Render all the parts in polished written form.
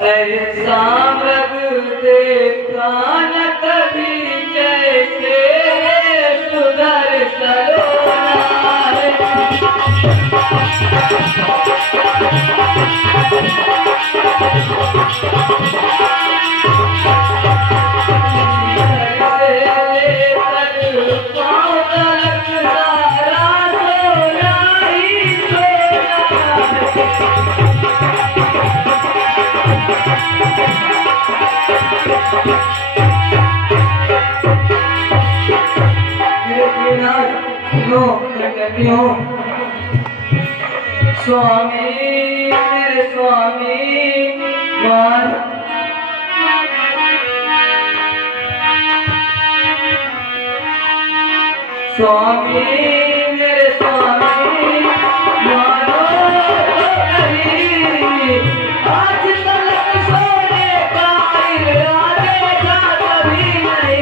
ऐसा मृग देखा न कभी जैसे सुधर सलोना स्वामी मेरे स्वामी मान स्वामी मेरे स्वामी मानो आज तलक सोने का इरादे का कभी नहीं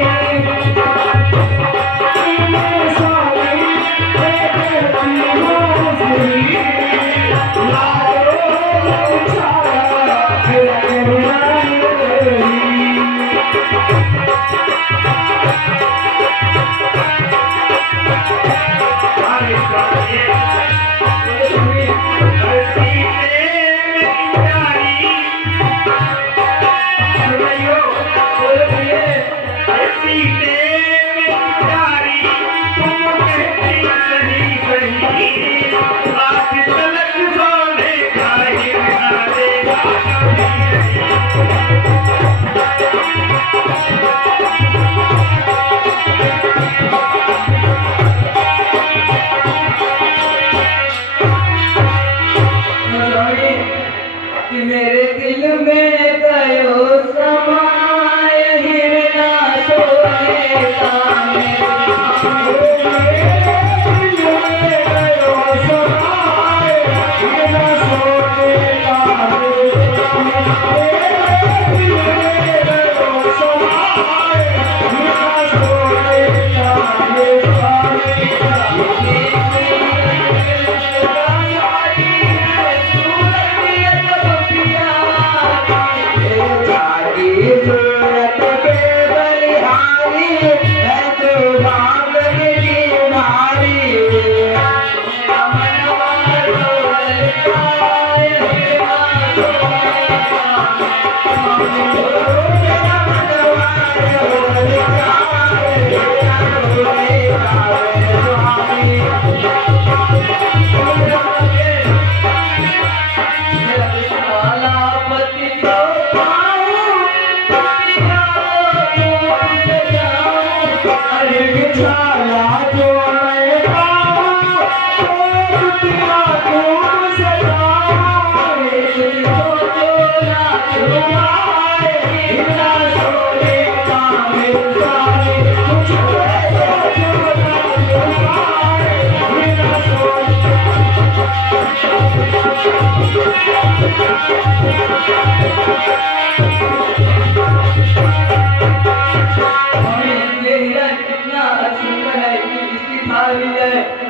मेरे दिल में गयो समाय हिरना सोने का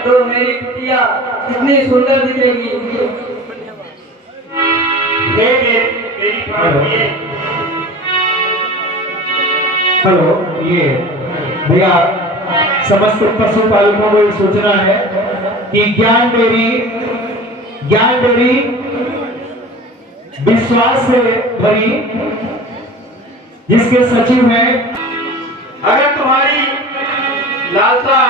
तो मेरी कुटिया कितनी सुंदर दिखेगी। हेलो, ये भैया समस्त पशुपालकों को सूचना है कि ज्ञान डेरी विश्वास से भरी जिसके सचिव हैं। अगर तुम्हारी लालसा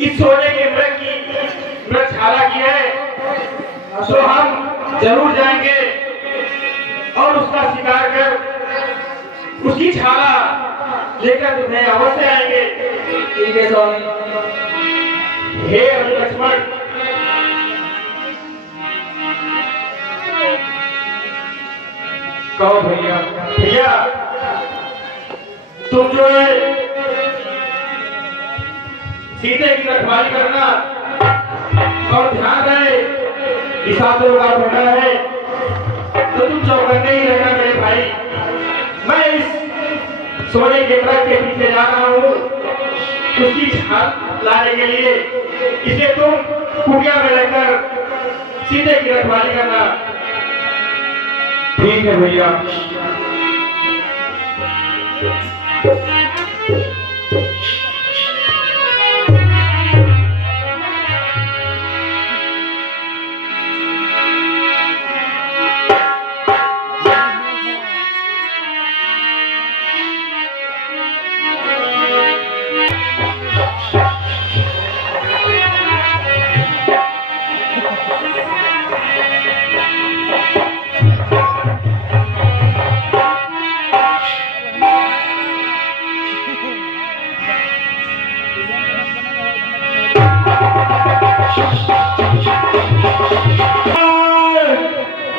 इस सोने के मृगशाला की है तो हम जरूर जाएंगे और उसका शिकार कर उसकी छाला लेकर तुम्हें अवश्य आएंगे। ठीक है स्वामी। हे लक्ष्मण, कहो भैया। भैया तुम जो है सीते की रखवाली करना और ध्यान रहे हिसाब बैठा है तो तुम चौकन्ने ही रहना मेरे भाई। मैं इस सोने के ट्रक के पीछे जा रहा हूँ उसकी छाप लाने के लिए, इसे तुम कुटिया में रहकर सीते की रखवाली करना। ठीक है भैया।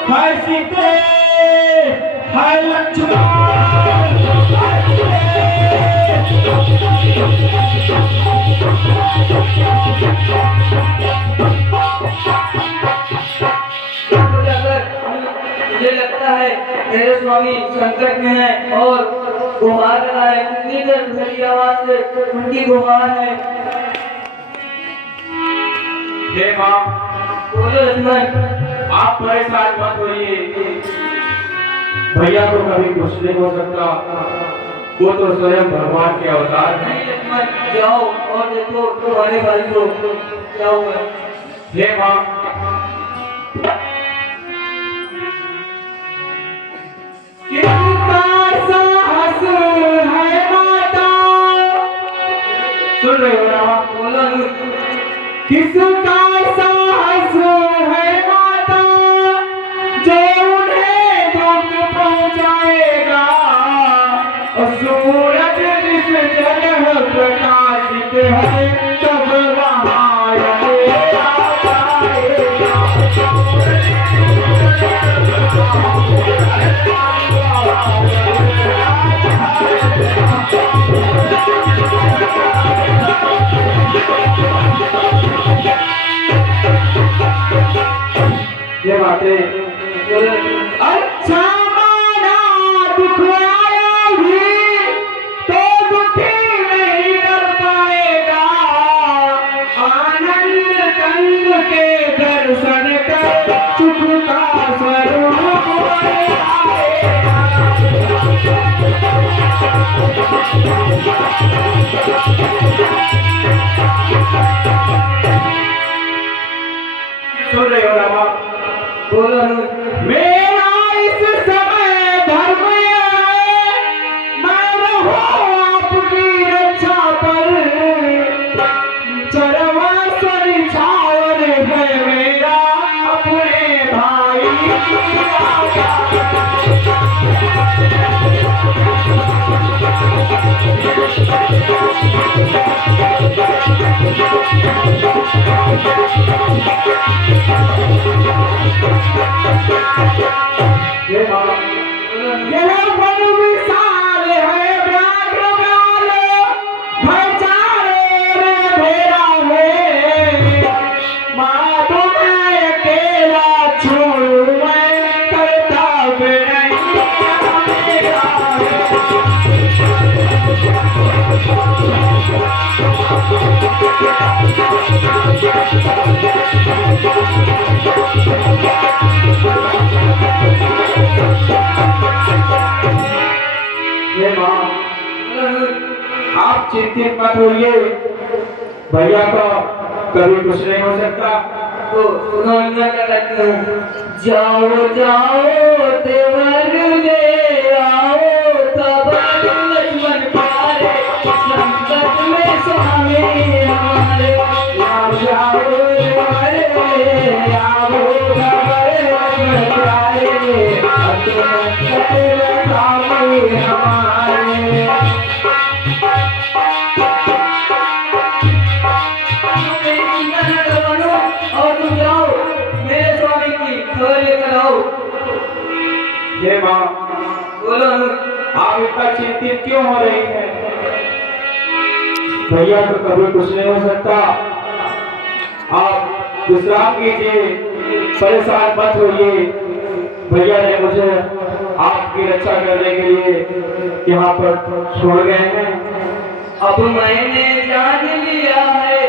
हाय सीते, हाय लक्ष्मण, मुझे लगता है मेरे स्वामी संकट में है और गुहार रहा है। कितनी देर भरी आवाज से उनकी गुहार है। हे माँ, बोलो लक्ष्मण। आप परेशान मत होइए। भैया को कभी कुछ नहीं हो सकता, वो तो स्वयं भगवान के अवतार हैं। नहीं लक्ष्मण, जाओ और देखो तुम्हारे भाई को क्या हुआ। हे माँ, किसका साहस है माता, सुन रहे हो ना? बोलो किसका साहस है माता, जो उन्हें दुख पहुंचाएगा। और सूरज जिस जगह प्रकाशित है, तब वहाँ अंधेरा छाएगा। ये बातें अच्छा माना दुख आया भी तो दुखी नहीं कर पाएगा। आनंद कंद के दर्शन कर सुख का स्वरूप आएगा। सुन रहे हो ना माँ? बोलो मेरा इस समय धर्म है, मैं रहूं आपकी रक्षा पर। चरवासर छावर है मेरा अपने भाई की आज्ञा। हे माँ, यह वन विशाल है व्याघ्र बाल, भयचारे में भेड़ा है। माँ तुम्हें अकेला छोड़ू मैं, कर्तव्य नहीं मेरा हे माँ, आप चिंतित मत होइए। भैया का कभी कुछ नहीं हो सकता। तो सुनो मैं क्या कहती हूँ। जाओ जाओ देवर ले आओ, तब लक्ष्मण पारे संकट में स्वामी हमारे। जाओ जाओ देवर ले आओ, तब लक्ष्मण पारे संकट में स्वामी हमारे। और तुम जाओ मेरे स्वामी की खबर लेकर आओ। हे माँ, बोलो आप इतना चिंतित क्यों हो रही हैं? भैया को कभी कुछ नहीं हो सकता। आप विश्राम कीजिए, परेशान मत होइए। भैया ने मुझे आपकी रक्षा करने के लिए यहाँ पर छोड़ गए हैं। अब मैंने जान लिया है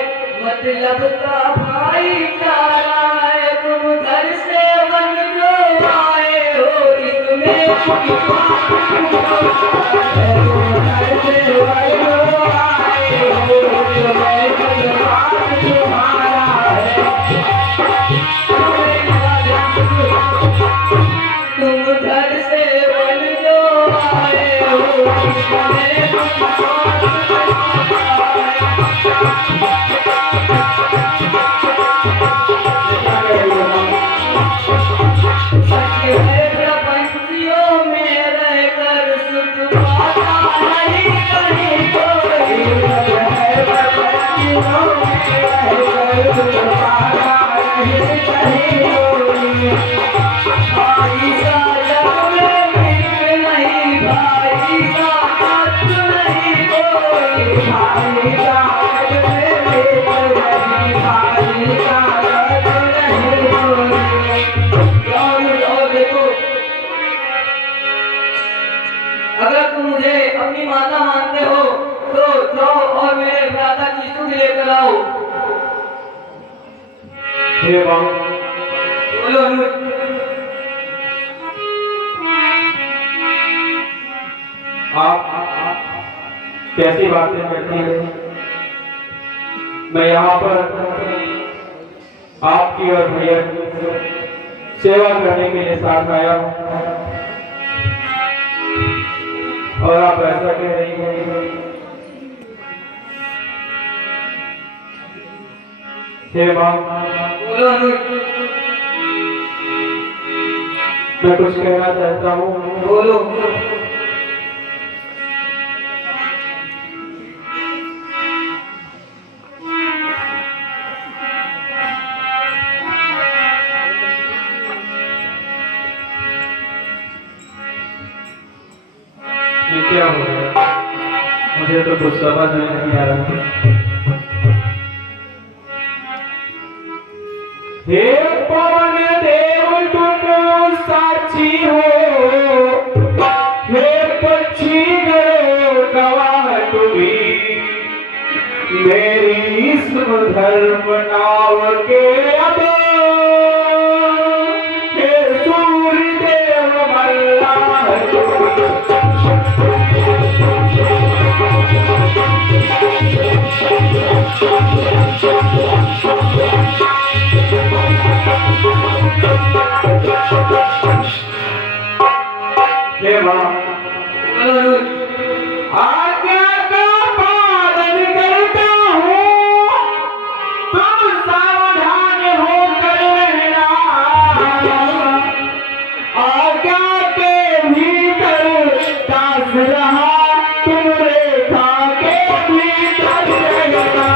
मतलब का भाईचारा है। तुम घर से बन जो आए हो, इस अगर तुम मुझे अपनी माता मानते हो तो जाओ और मेरे भ्राता की सुध लेकर आओ। हे मां, बोलो अनुज। आप कैसी बातें करती हैं? मैं यहाँ पर आपकी और भैया की सेवा करने के लिए साथ आया हूँ और आप ऐसा कह रही हैं। हे मां, बोलो अनुज। मैं कुछ कहना चाहता हूँ। बोलो। ये क्या हो रहा है? मुझे तो कुछ समझ में नहीं आ रहा। हे पवन देव तुम साक्षी हो, हे पक्षी गो गवाह तुम्ही, मेरी इस धर्म नाव के अब, हे सूर्य देव मल्लाह तुम्ही। हे मां, बोलो अनुज। आज्ञा का पालन करता हूँ, तुम सावधान होकर रहना। आज्ञा के भीतर दास रहा, तुम रेखा के भीतर रहना।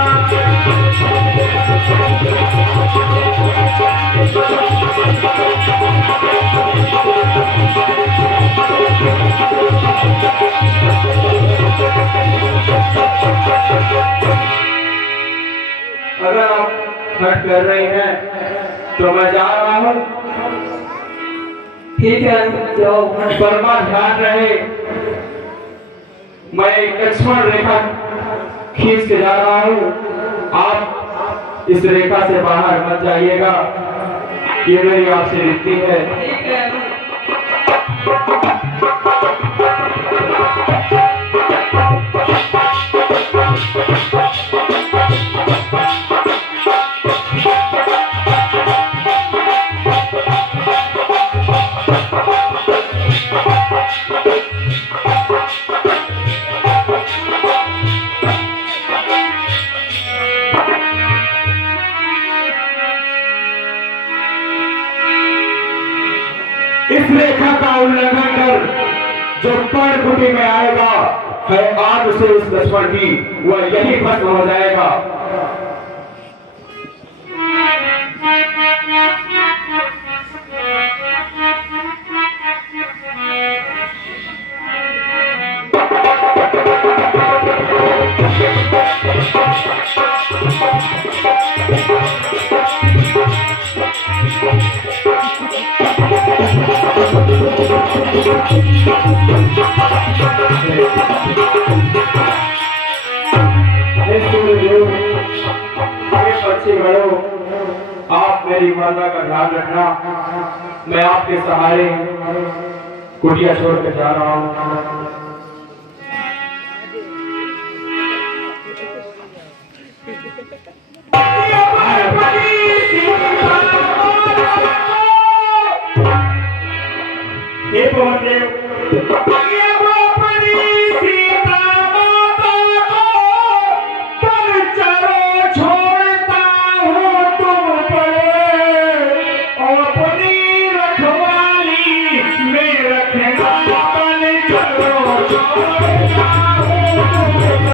अगर आप हट कर रही हैं तो मैं जा रहा हूँ। ठीक है अनुज, जाओ। परमा ध्यान रहे, मैं एक लक्ष्मण रेखा खींच के जा रहा हूँ। आप इस रेखा से बाहर मत जाइएगा, ये मेरी आपसे विनती है। ठीक है अनुज। इस रेखा का उल्लंघन कर जो पर्णकुटी में आएगा है आज से इस लक्ष्मण की वह यही भस्म हो जाएगा। आप मेरी माता का ध्यान रखना, मैं आपके सहारे कुटिया छोड़ के जा रहा हूँ।